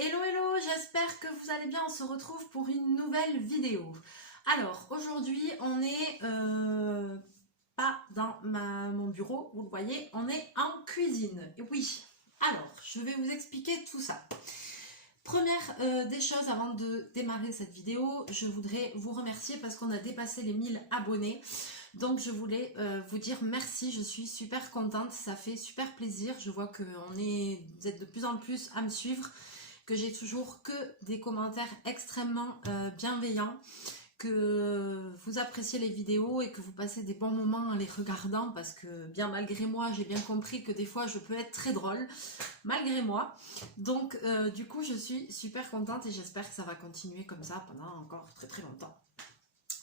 Hello hello, j'espère que vous allez bien, on se retrouve pour une nouvelle vidéo. Alors aujourd'hui on est pas dans mon bureau, vous le voyez, on est en cuisine. Et oui, alors je vais vous expliquer tout ça. Première des choses avant de démarrer cette vidéo, je voudrais vous remercier parce qu'on a dépassé les 1000 abonnés. Donc je voulais vous dire merci, je suis super contente, ça fait super plaisir. Je vois que vous êtes de plus en plus à me suivre, que j'ai toujours que des commentaires extrêmement bienveillants, que vous appréciez les vidéos et que vous passez des bons moments en les regardant parce que bien malgré moi, j'ai bien compris que des fois je peux être très drôle, malgré moi. Donc du coup, je suis super contente et j'espère que ça va continuer comme ça pendant encore très très longtemps.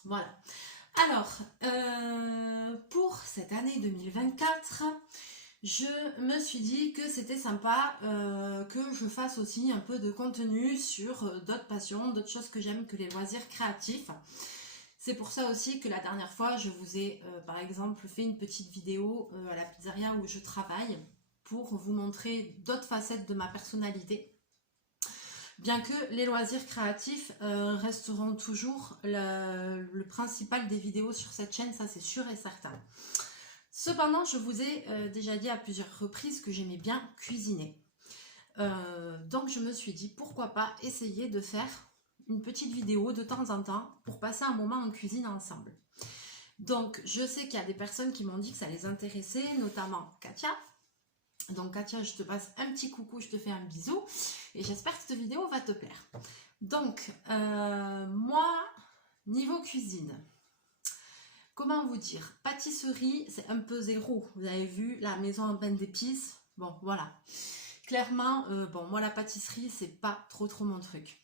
Voilà. Alors, pour cette année 2024, je me suis dit que c'était sympa que je fasse aussi un peu de contenu sur d'autres passions, d'autres choses que j'aime que les loisirs créatifs. C'est pour ça aussi que la dernière fois, je vous ai par exemple fait une petite vidéo à la pizzeria où je travaille pour vous montrer d'autres facettes de ma personnalité. Bien que les loisirs créatifs resteront toujours le principal des vidéos sur cette chaîne, ça c'est sûr et certain. Cependant, je vous ai déjà dit à plusieurs reprises que j'aimais bien cuisiner. Donc je me suis dit pourquoi pas essayer de faire une petite vidéo de temps en temps pour passer un moment en cuisine ensemble. Donc je sais qu'il y a des personnes qui m'ont dit que ça les intéressait, notamment Katia. Donc Katia, je te passe un petit coucou, je te fais un bisou et j'espère que cette vidéo va te plaire. Donc moi, niveau cuisine, comment vous dire, pâtisserie c'est un peu zéro. Vous avez vu la maison en pain d'épices, bon voilà. Clairement, bon moi la pâtisserie c'est pas trop mon truc.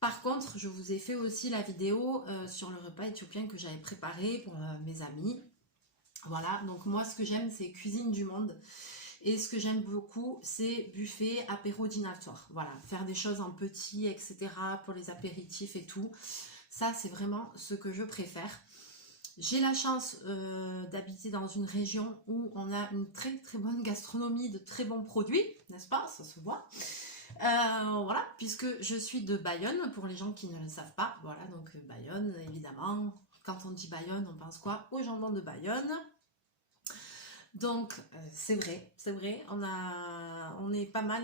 Par contre, je vous ai fait aussi la vidéo sur le repas éthiopien que j'avais préparé pour mes amis. Voilà, donc moi ce que j'aime c'est cuisine du monde. Et ce que j'aime beaucoup, c'est buffet, apéro, dînatoire. Voilà, faire des choses en petit, etc. pour les apéritifs et tout. Ça, c'est vraiment ce que je préfère. J'ai la chance d'habiter dans une région où on a une très bonne gastronomie, de très bons produits, n'est-ce pas? Ça se voit. Voilà, puisque je suis de Bayonne, pour les gens qui ne le savent pas. Voilà, donc Bayonne, évidemment. Quand on dit Bayonne, on pense quoi? Au jambon de Bayonne. Donc c'est vrai, on est pas mal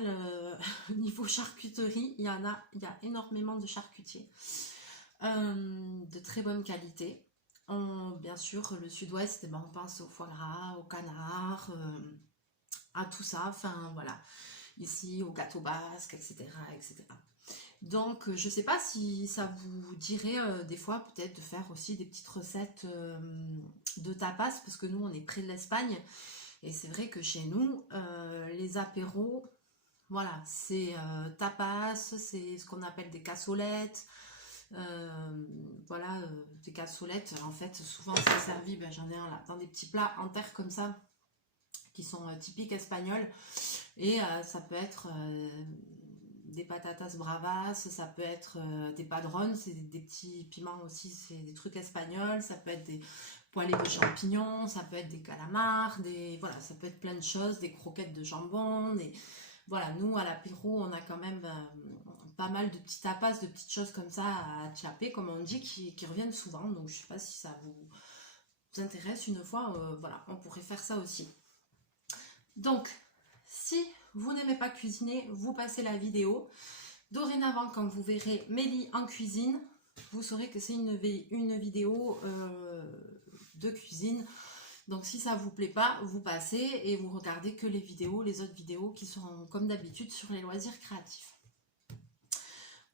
niveau charcuterie, il y a énormément de charcutiers de très bonne qualité. Bien sûr, le sud-ouest, ben, on pense au foie gras, au canard, à tout ça, enfin voilà, ici au gâteau basque, etc. etc. Donc je sais pas si ça vous dirait des fois peut-être de faire aussi des petites recettes de tapas, parce que nous on est près de l'Espagne et c'est vrai que chez nous les apéros, voilà, c'est tapas, c'est ce qu'on appelle des cassolettes. Voilà, des cassolettes, en fait souvent c'est servi, ben, j'en ai un là, dans des petits plats en terre comme ça qui sont typiques espagnols, et ça peut être des patatas bravas, ça peut être des padrones, c'est des petits piments aussi, c'est des trucs espagnols, ça peut être des poêlés de champignons, ça peut être des calamars, voilà, ça peut être plein de choses, des croquettes de jambon, voilà, nous à l'apéro on a quand même pas mal de petits tapas, de petites choses comme ça à tchaper, comme on dit, qui reviennent souvent, donc je sais pas si ça vous intéresse une fois, voilà, on pourrait faire ça aussi. Donc, si vous n'aimez pas cuisiner, vous passez la vidéo. Dorénavant, quand vous verrez Mélie en cuisine, vous saurez que c'est une vidéo de cuisine. Donc si ça vous plaît pas, vous passez et vous regardez que les autres vidéos qui seront comme d'habitude sur les loisirs créatifs.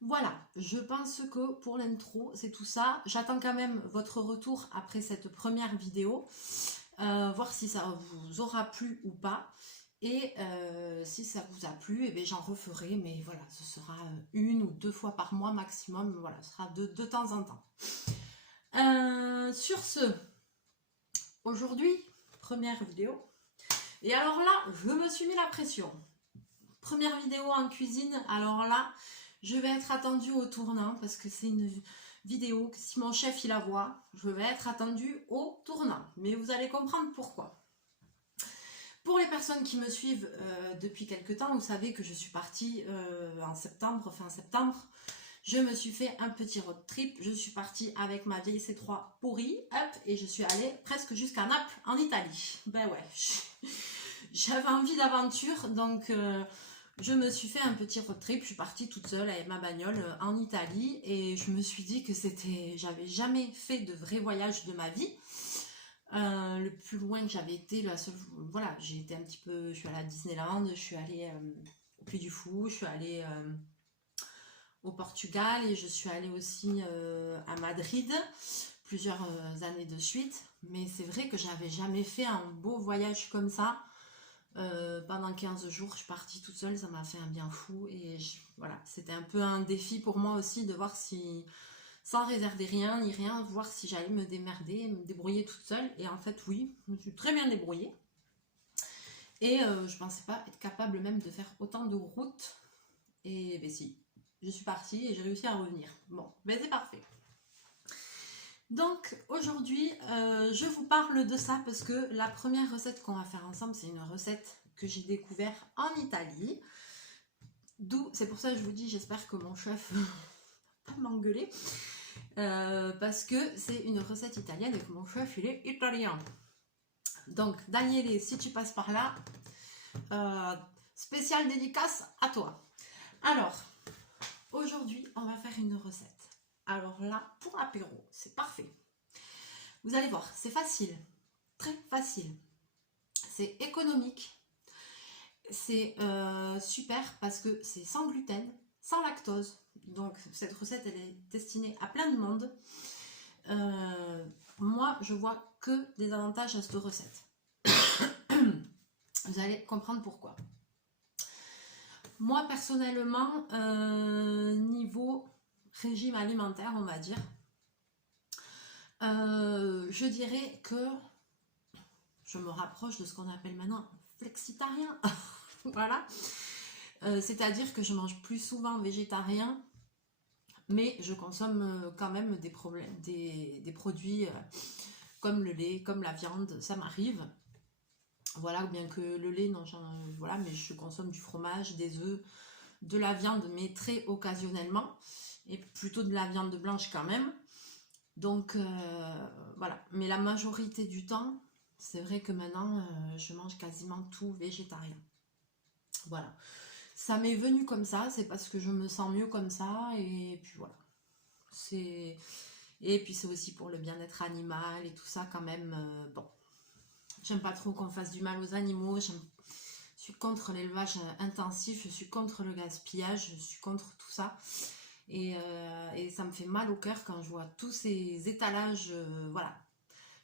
Voilà, je pense que pour l'intro, c'est tout ça. J'attends quand même votre retour après cette première vidéo, voir si ça vous aura plu ou pas. Et si ça vous a plu, eh j'en referai, mais voilà, ce sera une ou deux fois par mois maximum, voilà, ce sera de temps en temps. Sur ce, aujourd'hui, première vidéo. Et alors là, je me suis mis la pression. Première vidéo en cuisine, alors là, je vais être attendue au tournant, parce que c'est une vidéo que si mon chef il la voit, je vais être attendue au tournant. Mais vous allez comprendre pourquoi. Pour les personnes qui me suivent depuis quelques temps, vous savez que je suis partie en septembre, fin septembre. Je me suis fait un petit road trip. Je suis partie avec ma vieille C3 pourrie, hop, et je suis allée presque jusqu'à Naples, en Italie. Ben ouais, j'avais envie d'aventure, donc je me suis fait un petit road trip. Je suis partie toute seule avec ma bagnole en Italie, et je me suis dit que j'avais jamais fait de vrai voyage de ma vie. Le plus loin que j'avais été, voilà, j'ai été un petit peu, je suis allée à Disneyland, je suis allée au Puy du Fou, je suis allée au Portugal et je suis allée aussi à Madrid plusieurs années de suite. Mais c'est vrai que j'avais jamais fait un beau voyage comme ça. Pendant 15 jours, je suis partie toute seule, ça m'a fait un bien fou. Et voilà, c'était un peu un défi pour moi aussi de voir si, sans réserver rien ni rien, voir si j'allais me démerder, me débrouiller toute seule. Et en fait, oui, je me suis très bien débrouillée. Et je pensais pas être capable même de faire autant de routes. Et ben si, je suis partie et j'ai réussi à revenir. Bon, ben c'est parfait. Donc aujourd'hui, je vous parle de ça parce que la première recette qu'on va faire ensemble, c'est une recette que j'ai découverte en Italie. C'est pour ça que je vous dis, j'espère que mon chef va pas m'engueuler. Parce que c'est une recette italienne et que mon chef, il est italien. Donc Daniele, si tu passes par là, spéciale dédicace à toi. Alors, aujourd'hui, on va faire une recette. Alors là, pour l'apéro, c'est parfait. Vous allez voir, c'est facile, très facile. C'est économique. C'est super parce que c'est sans gluten, sans lactose. Donc cette recette, elle est destinée à plein de monde. Moi, je vois que des avantages à cette recette. Vous allez comprendre pourquoi. Moi, personnellement, niveau régime alimentaire, on va dire, je dirais que je me rapproche de ce qu'on appelle maintenant flexitarien. Voilà. C'est-à-dire que je mange plus souvent végétarien, mais je consomme quand même des produits comme le lait, comme la viande, ça m'arrive. Voilà, bien que le lait, non, voilà, mais je consomme du fromage, des œufs, de la viande, mais très occasionnellement, et plutôt de la viande blanche quand même. Donc voilà, mais la majorité du temps, c'est vrai que maintenant, je mange quasiment tout végétarien. Voilà, ça m'est venu comme ça, c'est parce que je me sens mieux comme ça, et puis voilà. Et puis c'est aussi pour le bien-être animal et tout ça quand même, bon. J'aime pas trop qu'on fasse du mal aux animaux, je suis contre l'élevage intensif, je suis contre le gaspillage, je suis contre tout ça. Et ça me fait mal au cœur quand je vois tous ces étalages voilà,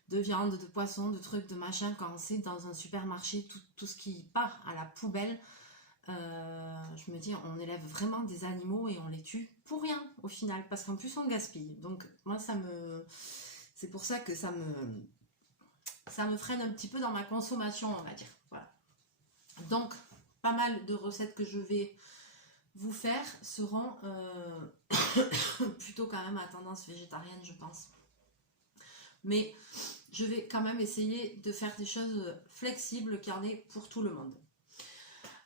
de viande, de poisson, de trucs, de machin, quand c'est dans un supermarché, tout ce qui part à la poubelle. Je me dis, on élève vraiment des animaux et on les tue pour rien au final, parce qu'en plus on gaspille. Donc moi c'est pour ça que ça me freine un petit peu dans ma consommation, on va dire. Voilà. Donc pas mal de recettes que je vais vous faire seront plutôt quand même à tendance végétarienne, je pense. Mais je vais quand même essayer de faire des choses flexibles qui en est pour tout le monde.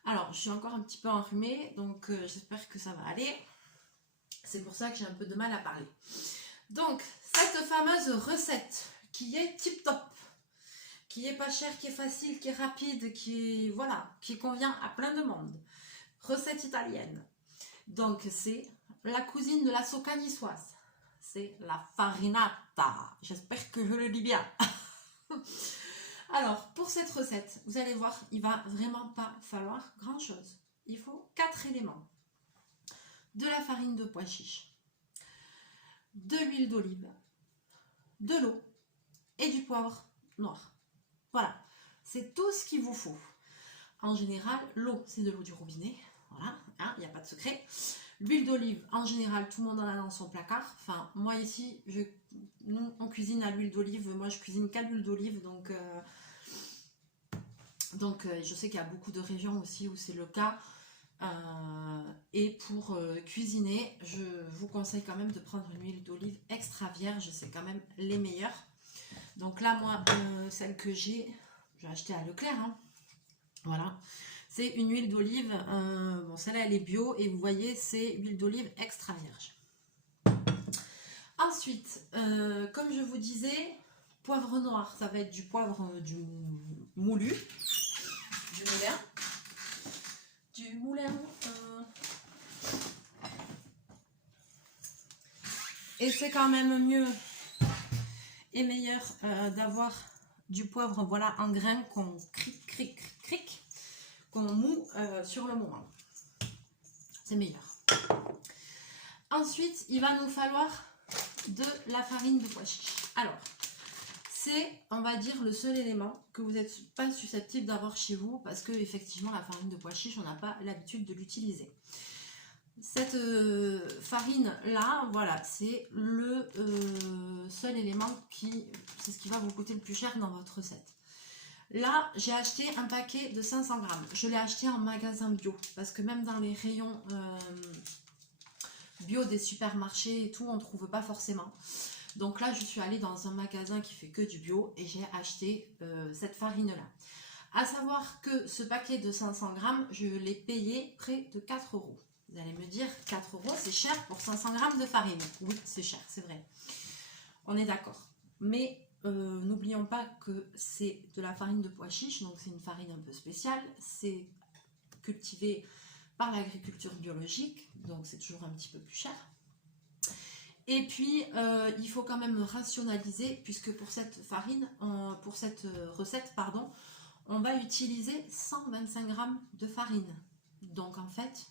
Alors, je suis encore un petit peu enrhumée, donc j'espère que ça va aller. C'est pour ça que j'ai un peu de mal à parler. Donc, cette fameuse recette qui est tip top, qui est pas chère, qui est facile, qui est rapide, qui convient à plein de monde. Recette italienne. Donc, c'est la cousine de la socca niçoise. C'est la farinata. J'espère que je le dis bien. Alors, pour cette recette, vous allez voir, il va vraiment pas falloir grand chose. Il faut 4 éléments. De la farine de pois chiche, de l'huile d'olive, de l'eau et du poivre noir. Voilà, c'est tout ce qu'il vous faut. En général, l'eau, c'est de l'eau du robinet. Voilà, il n'y a pas de secret. L'huile d'olive, en général, tout le monde en a dans son placard. Enfin, moi ici, nous, on cuisine à l'huile d'olive. Moi, je cuisine qu'à l'huile d'olive. Donc je sais qu'il y a beaucoup de régions aussi où c'est le cas. Et pour cuisiner, je vous conseille quand même de prendre une huile d'olive extra vierge. C'est quand même les meilleures. Donc là, moi, celle que j'ai achetée à Leclerc. Hein. Voilà, c'est une huile d'olive, bon celle-là elle est bio et vous voyez c'est huile d'olive extra vierge. Ensuite, comme je vous disais, poivre noir, ça va être du poivre du moulu, du moulin. Et c'est quand même mieux et meilleur d'avoir du poivre, voilà, en grain qu'on cric, qu'on moue sur le moment. C'est meilleur. Ensuite, il va nous falloir de la farine de pois chiche. Alors, c'est, on va dire, le seul élément que vous n'êtes pas susceptible d'avoir chez vous parce que effectivement, la farine de pois chiche, on n'a pas l'habitude de l'utiliser. Cette farine là, voilà, c'est le seul élément c'est ce qui va vous coûter le plus cher dans votre recette. Là, j'ai acheté un paquet de 500 grammes. Je l'ai acheté en magasin bio parce que même dans les rayons bio des supermarchés et tout, on ne trouve pas forcément. Donc là, je suis allée dans un magasin qui fait que du bio et j'ai acheté cette farine là. À savoir que ce paquet de 500 grammes, je l'ai payé près de 4 €. Vous allez me dire, 4 € c'est cher pour 500 grammes de farine. Oui, c'est cher, c'est vrai. On est d'accord. Mais n'oublions pas que c'est de la farine de pois chiche, donc c'est une farine un peu spéciale. C'est cultivé par l'agriculture biologique, donc c'est toujours un petit peu plus cher. Et puis, il faut quand même rationaliser, puisque pour cette farine, pour cette recette, pardon, on va utiliser 125 grammes de farine. Donc en fait,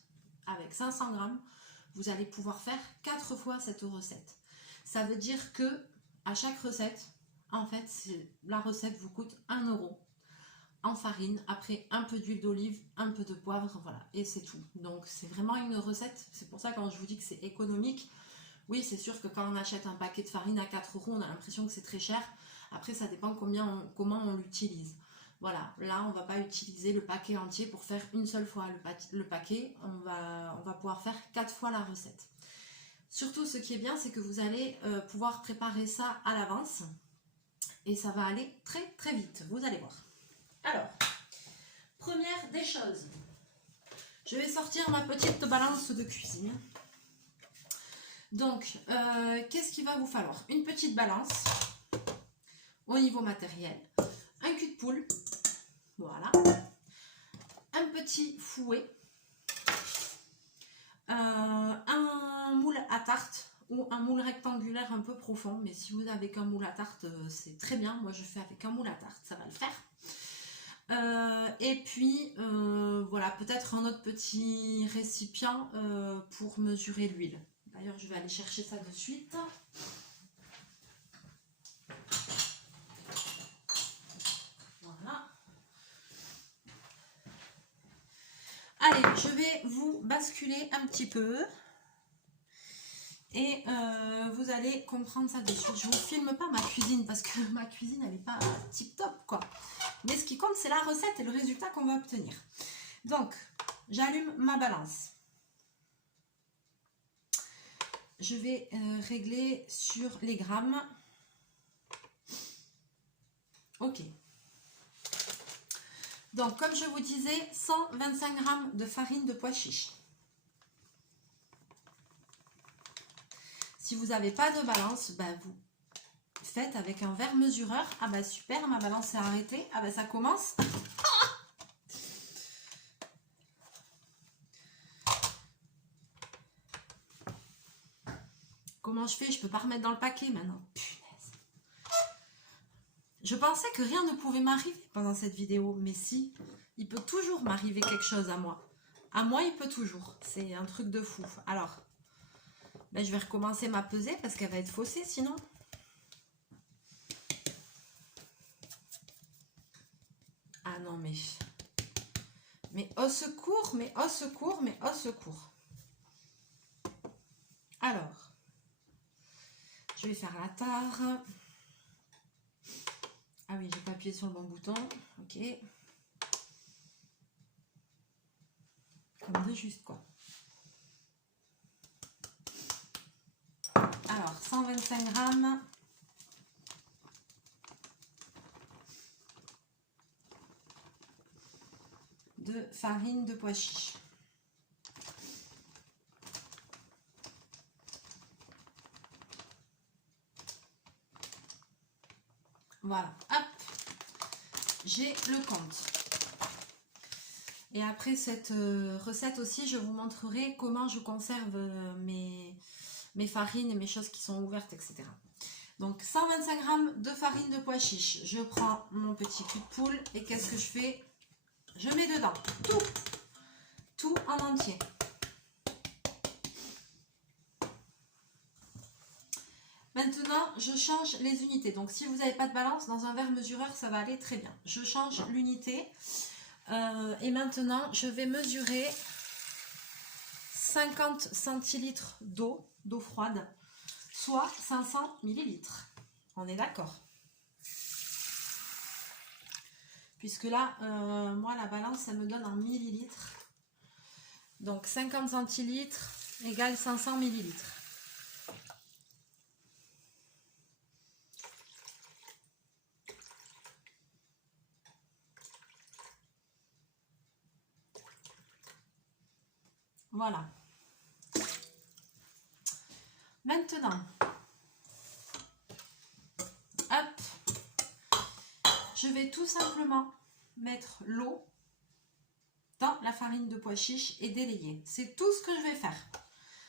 avec 500 grammes, vous allez pouvoir faire 4 fois cette recette. Ça veut dire que à chaque recette, en fait, la recette vous coûte 1 € en farine, après un peu d'huile d'olive, un peu de poivre, voilà, et c'est tout. Donc c'est vraiment une recette, c'est pour ça quand je vous dis que c'est économique, oui c'est sûr que quand on achète un paquet de farine à 4 €, on a l'impression que c'est très cher. Après ça dépend comment on l'utilise. Voilà, là on ne va pas utiliser le paquet entier pour faire une seule fois le paquet, on va pouvoir faire 4 fois la recette. Surtout ce qui est bien, c'est que vous allez pouvoir préparer ça à l'avance et ça va aller très très vite, vous allez voir. Alors, première des choses, je vais sortir ma petite balance de cuisine. Donc, qu'est-ce qu'il va vous falloir? Une petite balance au niveau matériel, un cul de poule, voilà, un petit fouet, un moule à tarte ou un moule rectangulaire un peu profond, mais si vous n'avez qu'un moule à tarte, c'est très bien. Moi, je fais avec un moule à tarte, ça va le faire. Et puis, voilà, peut-être un autre petit récipient pour mesurer l'huile. D'ailleurs, je vais aller chercher ça de suite. Voilà. Allez, je vais vous basculer un petit peu. Et vous allez comprendre ça de suite. Je ne vous filme pas ma cuisine parce que ma cuisine, elle n'est pas tip top, quoi. Mais ce qui compte, c'est la recette et le résultat qu'on va obtenir. Donc, j'allume ma balance. Je vais régler sur les grammes. Ok. Donc, comme je vous disais, 125 grammes de farine de pois chiche. Si vous n'avez pas de balance, bah vous faites avec un verre mesureur. Ah bah super, ma balance s'est arrêtée. Ah bah ça commence. Comment je fais? Je peux pas remettre dans le paquet maintenant. Punaise. Je pensais que rien ne pouvait m'arriver pendant cette vidéo. Mais si, il peut toujours m'arriver quelque chose à moi. À moi, il peut toujours. C'est un truc de fou. Alors, ben, je vais recommencer ma pesée parce qu'elle va être faussée sinon. Ah non, mais au secours, mais au secours, mais au secours. Alors, je vais faire la tare. Ah oui, j'ai pas appuyé sur le bon bouton. Ok. Comme de juste, quoi. Alors, 125 grammes. farine de pois chiches. Voilà, hop, j'ai le compte. Et après cette recette aussi, je vous montrerai comment je conserve mes farines et mes choses qui sont ouvertes, etc. Donc 125 g de farine de pois chiches. Je prends mon petit cul de poule et qu'est-ce que je fais? Je mets dedans tout en entier. Maintenant, je change les unités. Donc si vous n'avez pas de balance, dans un verre mesureur, ça va aller très bien. Je change l'unité. Et maintenant, je vais mesurer 50 centilitres d'eau froide, soit 500 millilitres. On est d'accord? Puisque là, moi, la balance, elle me donne en millilitres. Donc 50 centilitres égale 500 millilitres. Voilà. Maintenant, hop, je vais tout simplement mettre l'eau dans la farine de pois chiches et délayer. C'est tout ce que je vais faire.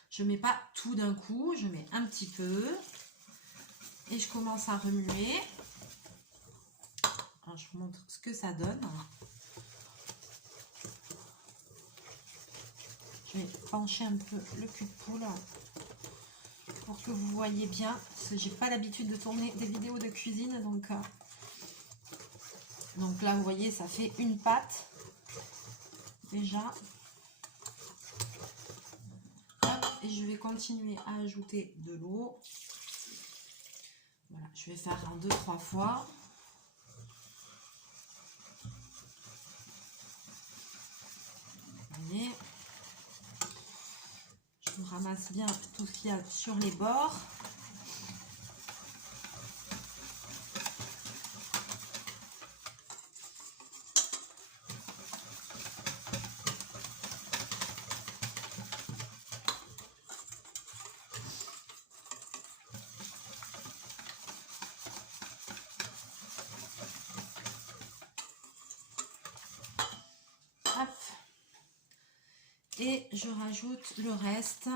Je ne mets pas tout d'un coup, je mets un petit peu et je commence à remuer. Alors, je vous montre ce que ça donne. Je vais pencher un peu le cul de poule pour que vous voyez bien, parce que j'ai pas l'habitude de tourner des vidéos de cuisine, donc là vous voyez ça fait une pâte déjà. Hop, et je vais continuer à ajouter de l'eau. Voilà, je vais faire en 2-3 fois. Allez. Je ramasse bien tout ce qu'il y a sur les bords. Hop. Et je rajoute le reste.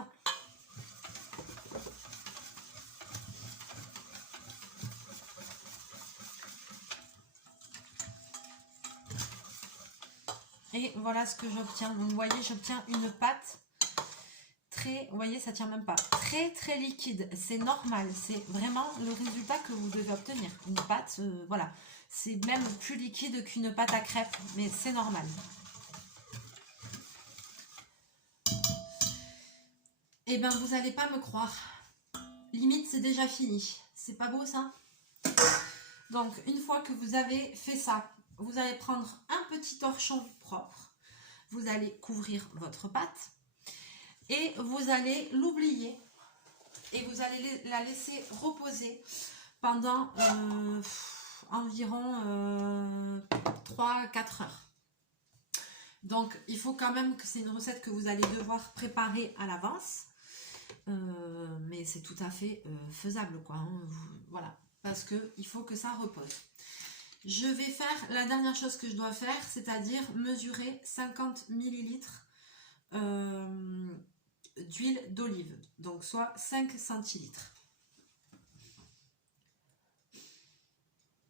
Et voilà ce que j'obtiens. Vous voyez, j'obtiens une pâte très, vous voyez, ça tient même pas, très liquide. C'est normal, c'est vraiment le résultat que vous devez obtenir. Une pâte, voilà, c'est même plus liquide qu'une pâte à crêpes, mais c'est normal. Et ben, vous n'allez pas me croire. Limite, c'est déjà fini. C'est pas beau ça? Donc, une fois que vous avez fait ça, vous allez prendre un petit torchon propre. Vous allez couvrir votre pâte et vous allez l'oublier. Et vous allez la laisser reposer pendant environ 3-4 heures. Donc, il faut quand même que c'est une recette que vous allez devoir préparer à l'avance. Mais c'est tout à fait faisable, quoi. Hein. Voilà, parce qu'il faut que ça repose. Je vais faire la dernière chose que je dois faire, c'est-à-dire mesurer 50 millilitres d'huile d'olive, donc soit 5 centilitres.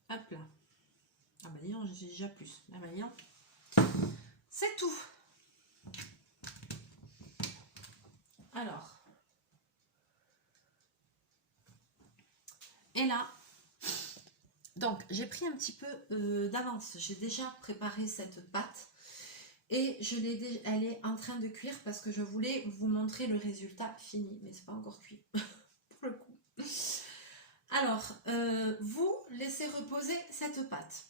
Hop là. Ah bah disons, j'ai déjà plus. Ah bah disons. C'est tout. Alors. Et là, donc j'ai pris un petit peu d'avance. J'ai déjà préparé cette pâte et elle est en train de cuire parce que je voulais vous montrer le résultat fini, mais c'est pas encore cuit pour le coup. Alors, vous laissez reposer cette pâte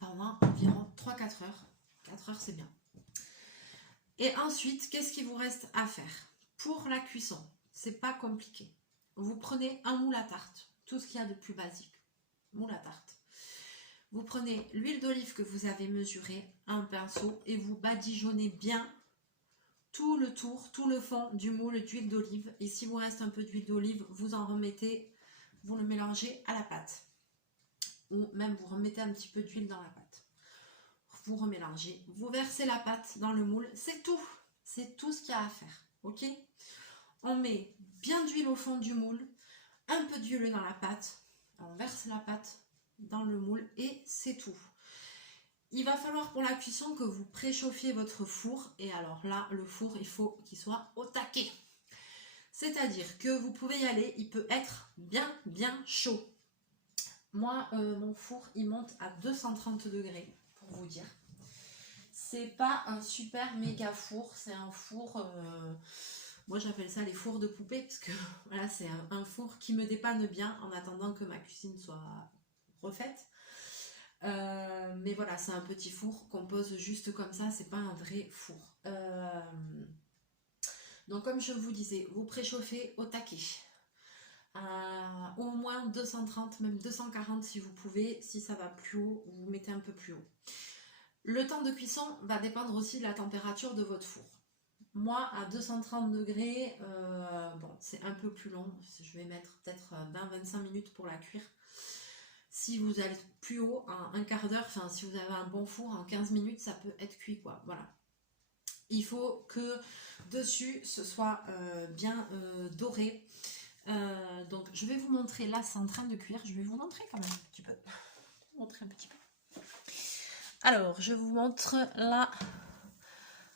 pendant environ 3-4 heures. 4 heures, c'est bien. Et ensuite, qu'est-ce qu'il vous reste à faire? Pour la cuisson, c'est pas compliqué. Vous prenez un moule à tarte, tout ce qu'il y a de plus basique. Moule à tarte. Vous prenez l'huile d'olive que vous avez mesurée, un pinceau et vous badigeonnez bien tout le tour, tout le fond du moule d'huile d'olive. Et si vous reste un peu d'huile d'olive, vous en remettez, vous le mélangez à la pâte. Ou même vous remettez un petit peu d'huile dans la pâte. Vous remélangez, vous versez la pâte dans le moule, c'est tout. C'est tout ce qu'il y a à faire, ok? On met bien d'huile au fond du moule, un peu d'huile dans la pâte, on verse la pâte dans le moule et c'est tout. Il va falloir pour la cuisson que vous préchauffiez votre four. Et alors là, le four, il faut qu'il soit au taquet. C'est-à-dire que vous pouvez y aller, il peut être bien chaud. Moi, mon four, il monte à 230 degrés, pour vous dire. C'est pas un super méga four, c'est un four... moi, j'appelle ça les fours de poupée, parce que voilà, c'est un four qui me dépanne bien en attendant que ma cuisine soit refaite. Mais voilà, c'est un petit four qu'on pose juste comme ça, c'est pas un vrai four. Donc comme je vous disais, vous préchauffez au taquet. Au moins 230, même 240 si vous pouvez. Si ça va plus haut, vous mettez un peu plus haut. Le temps de cuisson va dépendre aussi de la température de votre four. Moi, à 230 degrés, bon, c'est un peu plus long. Je vais mettre peut-être 20-25 minutes pour la cuire. Si vous allez plus haut, un quart d'heure, enfin si vous avez un bon four, en 15 minutes, ça peut être cuit, quoi. Voilà. Il faut que dessus, ce soit bien doré. Donc, je vais vous montrer, là, c'est en train de cuire. Je vais vous montrer quand même un petit peu. Montrer un petit peu. Alors, je vous montre la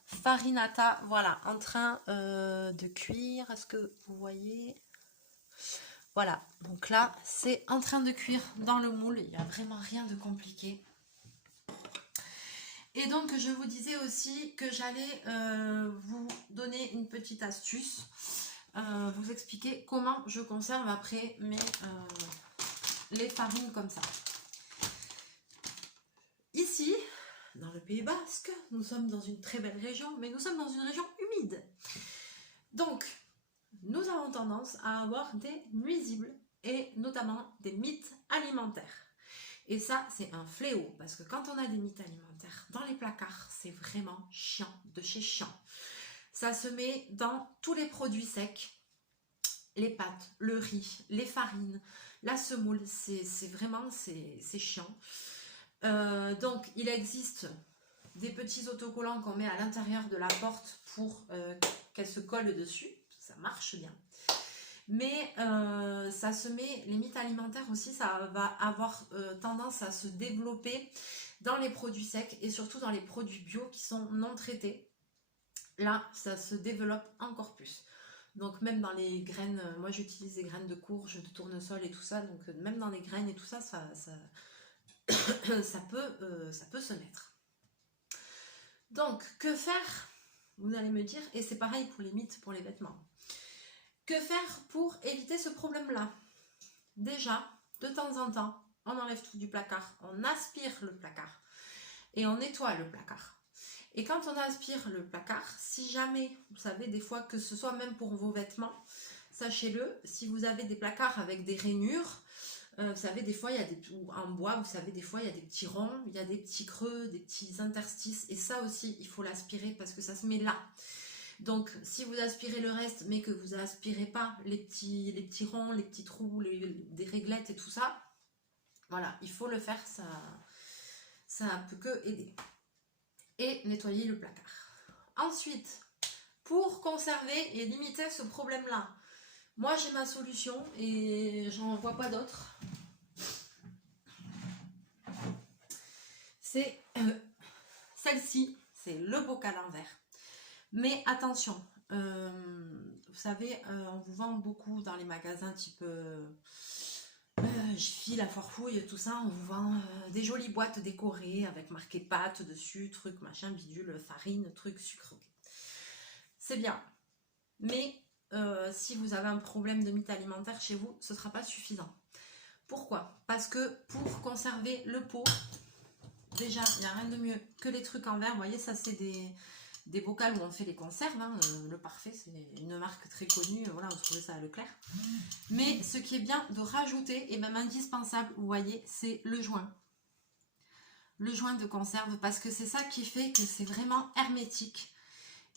farinata, voilà, en train de cuire. Est-ce que vous voyez ? Voilà, donc là, c'est en train de cuire dans le moule. Il n'y a vraiment rien de compliqué. Et donc, je vous disais aussi que j'allais vous donner une petite astuce. Vous expliquer comment je conserve après les farines comme ça. Ici, dans le Pays Basque, nous sommes dans une très belle région, mais nous sommes dans une région humide. Donc, nous avons tendance à avoir des nuisibles et notamment des mites alimentaires. Et ça, c'est un fléau parce que quand on a des mites alimentaires dans les placards, c'est vraiment chiant de chez chiant. Ça se met dans tous les produits secs, les pâtes, le riz, les farines, la semoule, c'est vraiment chiant. Donc, il existe des petits autocollants qu'on met à l'intérieur de la porte pour qu'elle se colle dessus. Ça marche bien. Mais ça se met, les mites alimentaires aussi, ça va avoir tendance à se développer dans les produits secs et surtout dans les produits bio qui sont non traités. Là, ça se développe encore plus. Donc même dans les graines, moi j'utilise des graines de courge, de tournesol et tout ça, donc même dans les graines et tout ça, ça peut se mettre. Donc, que faire? Vous allez me dire, et c'est pareil pour les mites, pour les vêtements. Que faire pour éviter ce problème-là? Déjà, de temps en temps, on enlève tout du placard, on aspire le placard et on nettoie le placard. Et quand on aspire le placard, si jamais, vous savez, des fois que ce soit même pour vos vêtements, sachez-le, si vous avez des placards avec des rainures, vous savez, des fois, il y a des, en bois, vous savez, des fois, il y a des petits ronds, il y a des petits creux, des petits interstices. Et ça aussi, il faut l'aspirer parce que ça se met là. Donc, si vous aspirez le reste, mais que vous n'aspirez pas les petits ronds, les petits trous, des réglettes et tout ça, voilà, il faut le faire, ça ne peut que aider. Et nettoyer le placard. Ensuite, pour conserver et limiter ce problème-là, moi j'ai ma solution et j'en vois pas d'autre. C'est celle-ci, c'est le bocal en verre. Mais attention, vous savez, on vous vend beaucoup dans les magasins type Jiffy, la Foire Fouille, tout ça, on vous vend des jolies boîtes décorées avec marqué pâtes dessus, truc, machin, bidule, farine, truc, sucre. C'est bien. Mais si vous avez un problème de mythe alimentaire chez vous, ce ne sera pas suffisant. Pourquoi? Parce que pour conserver le pot, déjà, il n'y a rien de mieux que les trucs en verre. Vous voyez, ça c'est des bocals où on fait les conserves. Hein. Le Parfait, c'est une marque très connue. Voilà, vous trouvez ça à Leclerc. Mais ce qui est bien de rajouter, et même indispensable, vous voyez, c'est le joint. le joint de conserve, parce que c'est ça qui fait que c'est vraiment hermétique.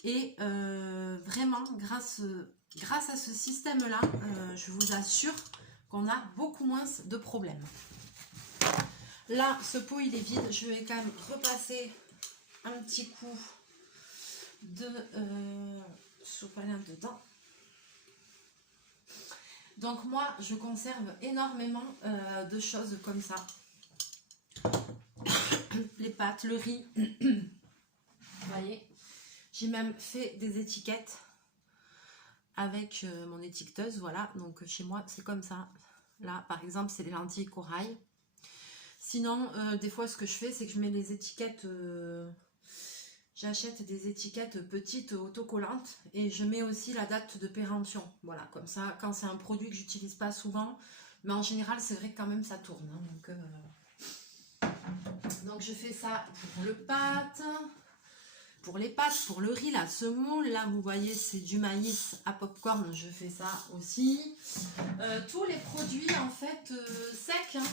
Et vraiment, grâce à ce système-là, je vous assure qu'on a beaucoup moins de problèmes. Là, ce pot, il est vide. Je vais quand même repasser un petit coup de sopalin dedans. Donc moi, je conserve énormément de choses comme ça. Les pâtes, le riz. Vous voyez, j'ai même fait des étiquettes avec mon étiqueteuse. Voilà, donc chez moi, c'est comme ça. Là, par exemple, c'est les lentilles corail. Sinon, des fois, ce que je fais, c'est que je mets les étiquettes... J'achète des étiquettes petites autocollantes et je mets aussi la date de péremption. Voilà, comme ça, quand c'est un produit que j'utilise pas souvent, mais en général, c'est vrai que quand même ça tourne. Hein, donc je fais ça pour le pâte, pour les pâtes, pour le riz, la semoule. Là, vous voyez, c'est du maïs à popcorn. Je fais ça aussi. Tous les produits en fait secs. Hein.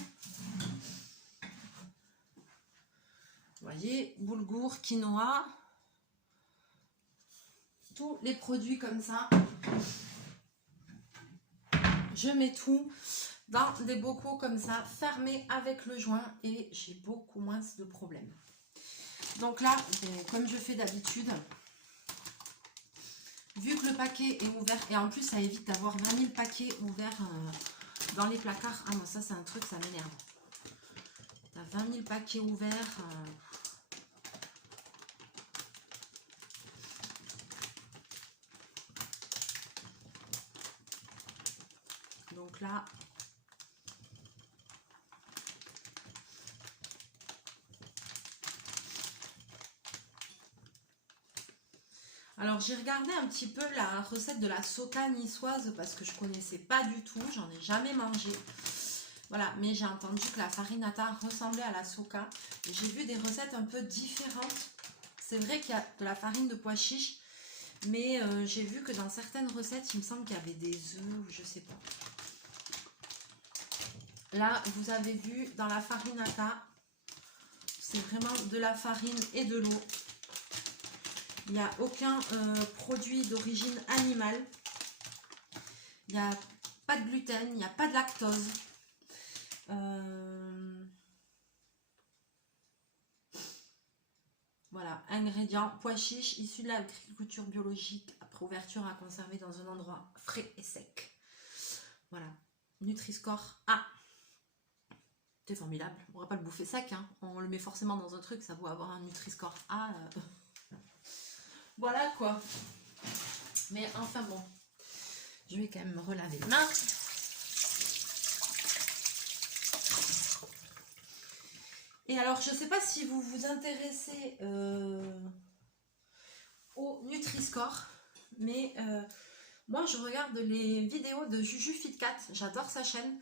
Vous voyez, boulgour, quinoa, tous les produits comme ça. Je mets tout dans des bocaux comme ça, fermés avec le joint et j'ai beaucoup moins de problèmes. Donc là, comme je fais d'habitude, vu que le paquet est ouvert, et en plus ça évite d'avoir 20 000 paquets ouverts dans les placards. Ah moi ça c'est un truc, ça m'énerve. T'as 20 000 paquets ouverts. Donc là, alors j'ai regardé un petit peu la recette de la soca niçoise parce que je connaissais pas du tout, j'en ai jamais mangé. Voilà, mais j'ai entendu que la farinata ressemblait à la soca. J'ai vu des recettes un peu différentes. C'est vrai qu'il y a de la farine de pois chiche, mais j'ai vu que dans certaines recettes, il me semble qu'il y avait des œufs ou je sais pas. Là, vous avez vu, dans la farinata, c'est vraiment de la farine et de l'eau. Il n'y a aucun produit d'origine animale. Il n'y a pas de gluten, il n'y a pas de lactose. Voilà, ingrédients, pois chiches issus de l'agriculture biologique, après ouverture à conserver dans un endroit frais et sec. Voilà, Nutri-Score A. C'est formidable, on ne va pas le bouffer sec, hein. On le met forcément dans un truc, ça doit avoir un Nutri-Score A. Voilà quoi. Mais enfin bon, je vais quand même me relaver les mains. Et alors, je ne sais pas si vous vous intéressez au Nutri-Score, mais moi, je regarde les vidéos de Juju Fitcat. J'adore sa chaîne.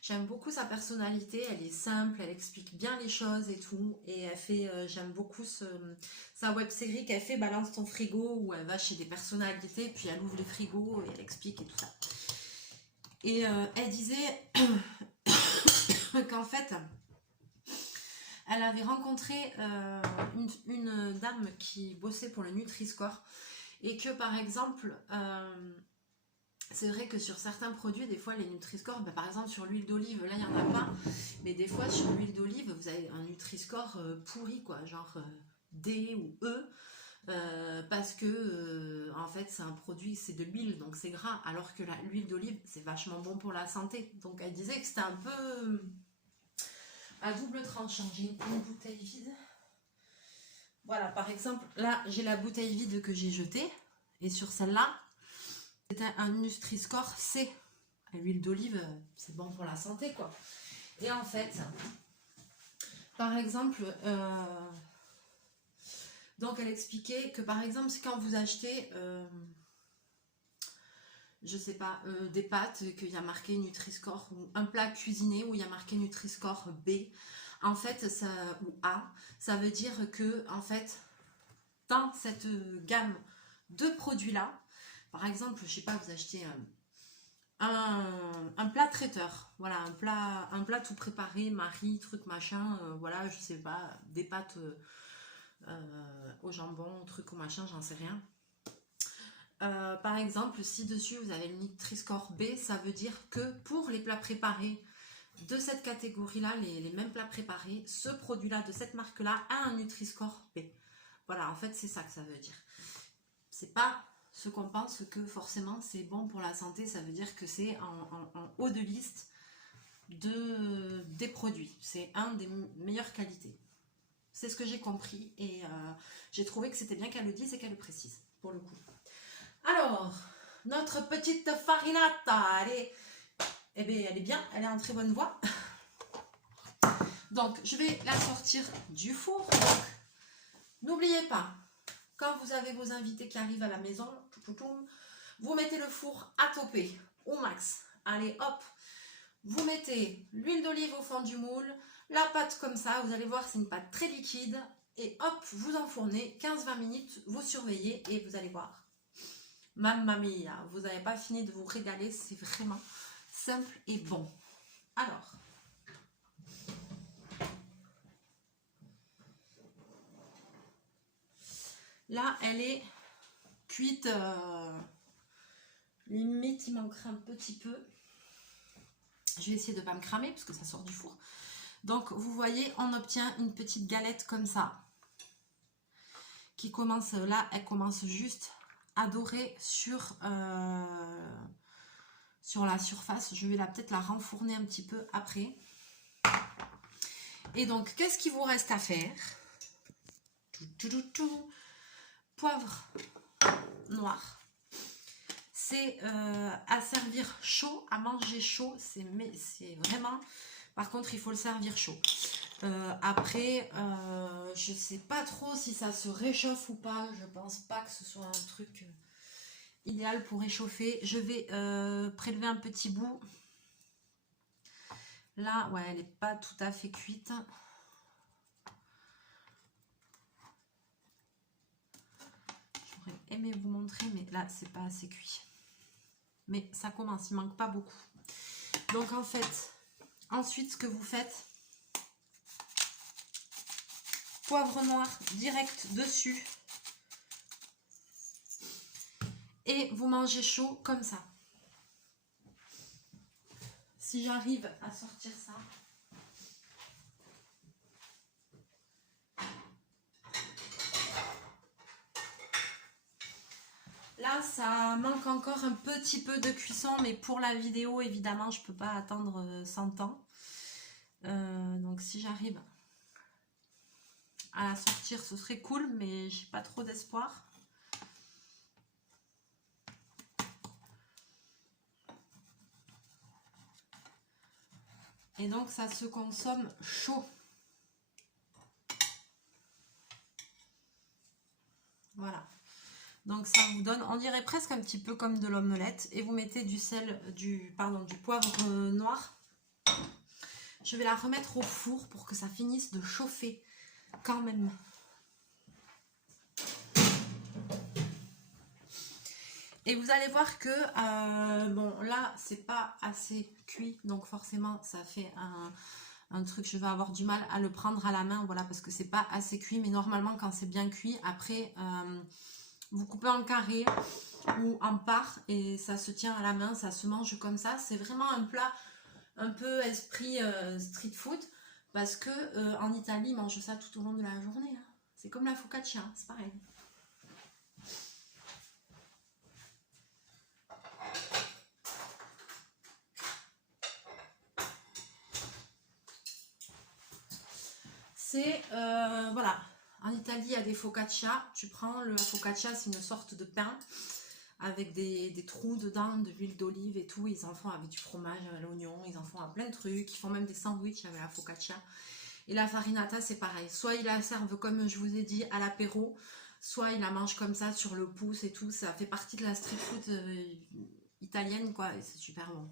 J'aime beaucoup sa personnalité. Elle est simple, elle explique bien les choses et tout. Et elle fait, j'aime beaucoup sa web série qu'elle fait Balance ton frigo, où elle va chez des personnalités, puis elle ouvre les frigos et elle explique et tout ça. Et elle disait qu'en fait, elle avait rencontré une dame qui bossait pour le Nutri-Score et que par exemple, c'est vrai que sur certains produits, des fois les Nutri-Score, ben, par exemple sur l'huile d'olive, là il n'y en a pas, mais des fois sur l'huile d'olive, vous avez un Nutri-Score pourri, quoi, genre D ou E, parce que en fait c'est un produit, c'est de l'huile, donc c'est gras, alors que l'huile d'olive, c'est vachement bon pour la santé. Donc elle disait que c'était un peu à double tranchant. J'ai une bouteille vide. Voilà, par exemple, là j'ai la bouteille vide que j'ai jetée, et sur celle-là, c'était un Nutri-Score C. L'huile d'olive, c'est bon pour la santé, quoi. Et en fait, par exemple, donc elle expliquait que par exemple, quand vous achetez, je sais pas, des pâtes, qu'il y a marqué Nutri-Score, ou un plat cuisiné où il y a marqué Nutri-Score B, en fait, ça, ou A, ça veut dire que, en fait, dans cette gamme de produits-là, par exemple, je sais pas, vous achetez un plat traiteur. Voilà, un plat tout préparé, Marie, truc machin, voilà, je sais pas, des pâtes au jambon, truc ou machin, j'en sais rien. Par exemple, si dessus vous avez le Nutri-Score B, ça veut dire que pour les plats préparés de cette catégorie-là, les mêmes plats préparés, ce produit-là de cette marque-là a un Nutri-Score B. Voilà, en fait, c'est ça que ça veut dire. C'est pas ce qu'on pense que forcément c'est bon pour la santé, ça veut dire que c'est en haut de liste des produits. C'est un des meilleures qualités. C'est ce que j'ai compris et j'ai trouvé que c'était bien qu'elle le dise et qu'elle le précise, pour le coup. Alors, notre petite farinata, eh bien, elle est bien, elle est en très bonne voie. Donc, je vais la sortir du four. N'oubliez pas, quand vous avez vos invités qui arrivent à la maison, vous mettez le four à toper au max. Allez, hop, vous mettez l'huile d'olive au fond du moule, la pâte comme ça, vous allez voir, c'est une pâte très liquide. Et hop, vous enfournez 15-20 minutes, vous surveillez et vous allez voir. Mamma mia, vous n'avez pas fini de vous régaler, c'est vraiment simple et bon. Alors, là, elle est cuite, limite, il manquerait un petit peu. Je vais essayer de ne pas me cramer parce que ça sort du four. Donc, vous voyez, on obtient une petite galette comme ça. Qui commence, là, elle commence juste à dorer sur la surface. Je vais peut-être la renfourner un petit peu après. Et donc, qu'est-ce qu'il vous reste à faire? Poivre noir. C'est à servir chaud, à manger chaud. C'est vraiment... Par contre, il faut le servir chaud. Après, je sais pas trop si ça se réchauffe ou pas. Je pense pas que ce soit un truc idéal pour réchauffer. Je vais prélever un petit bout. Là, ouais, elle n'est pas tout à fait cuite. J'aurais aimé vous montrer, mais là, c'est pas assez cuit. Mais ça commence, il manque pas beaucoup. Donc, en fait, ensuite, ce que vous faites, poivre noir direct dessus. Et vous mangez chaud comme ça. Si j'arrive à sortir ça. Là, ça manque encore un petit peu de cuisson, mais pour la vidéo, évidemment, je ne peux pas attendre 100 ans. Donc, si j'arrive à la sortir, ce serait cool, mais j'ai pas trop d'espoir. Et donc, ça se consomme chaud. Voilà. Donc, ça vous donne, on dirait presque un petit peu comme de l'omelette. Et vous mettez du poivre noir. Je vais la remettre au four pour que ça finisse de chauffer quand même. Et vous allez voir que, bon, là, c'est pas assez cuit. Donc, forcément, ça fait un truc, je vais avoir du mal à le prendre à la main. Voilà, parce que c'est pas assez cuit. Mais normalement, quand c'est bien cuit, après, vous coupez en carré ou en parts. Et ça se tient à la main, ça se mange comme ça. C'est vraiment un plat un peu esprit street food. Parce que en Italie, ils mangent ça tout au long de la journée. Hein. C'est comme la focaccia, hein, c'est pareil. C'est, voilà, en Italie, il y a des focaccia. Tu prends la focaccia, c'est une sorte de pain avec des trous dedans, de l'huile d'olive et tout. Ils en font avec du fromage, à l'oignon, ils en font à plein de trucs. Ils font même des sandwichs avec la focaccia. Et la farinata, c'est pareil. Soit ils la servent, comme je vous ai dit, à l'apéro, soit ils la mangent comme ça, sur le pouce et tout. Ça fait partie de la street food italienne, quoi. Et c'est super bon.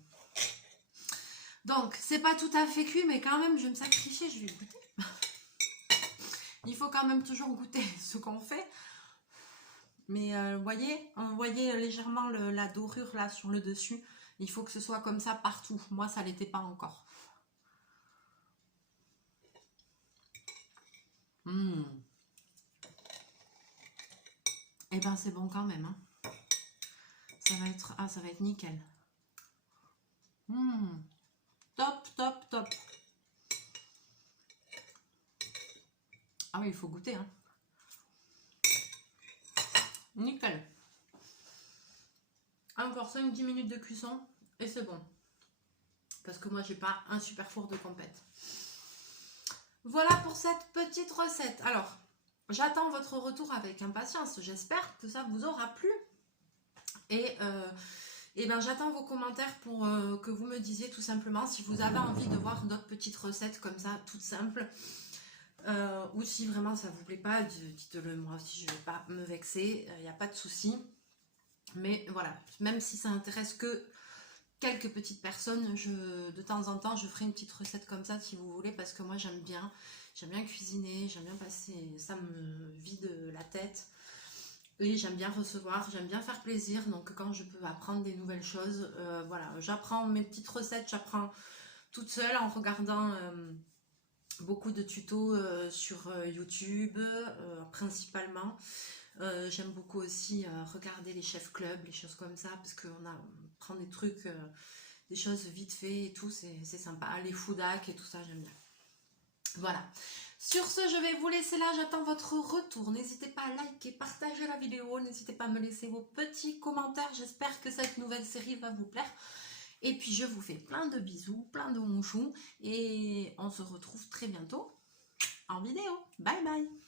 Donc, c'est pas tout à fait cuit, mais quand même, je vais me sacrifier, je vais goûter. Il faut quand même toujours goûter ce qu'on fait. Mais vous voyez, on voyait légèrement la dorure là sur le dessus. Il faut que ce soit comme ça partout. Moi, ça l'était pas encore. Et ben c'est bon quand même. Hein. Ça va être nickel. Top, top, top. Ah oui, il faut goûter. Hein. Nickel. Encore 5-10 minutes de cuisson et c'est bon. Parce que moi, j'ai pas un super four de compète. Voilà pour cette petite recette. Alors, j'attends votre retour avec impatience. J'espère que ça vous aura plu. Et ben, j'attends vos commentaires pour que vous me disiez tout simplement si vous avez envie de voir d'autres petites recettes comme ça, toutes simples. Ou si vraiment ça vous plaît pas, dites-le moi aussi, je vais pas me vexer, il n'y a pas de souci. Mais voilà, même si ça intéresse que quelques petites personnes, de temps en temps je ferai une petite recette comme ça si vous voulez, parce que moi j'aime bien cuisiner, j'aime bien passer, ça me vide la tête. Et j'aime bien recevoir, j'aime bien faire plaisir, donc quand je peux apprendre des nouvelles choses, voilà, j'apprends mes petites recettes, j'apprends toute seule en regardant beaucoup de tutos sur YouTube, principalement. J'aime beaucoup aussi regarder les chefs club, les choses comme ça, parce qu'on prend des trucs, des choses vite fait et tout, c'est sympa. Les food hacks et tout ça, j'aime bien. Voilà. Sur ce, je vais vous laisser là, j'attends votre retour. N'hésitez pas à liker, partager la vidéo, n'hésitez pas à me laisser vos petits commentaires. J'espère que cette nouvelle série va vous plaire. Et puis je vous fais plein de bisous, plein de mouchous et on se retrouve très bientôt en vidéo. Bye bye!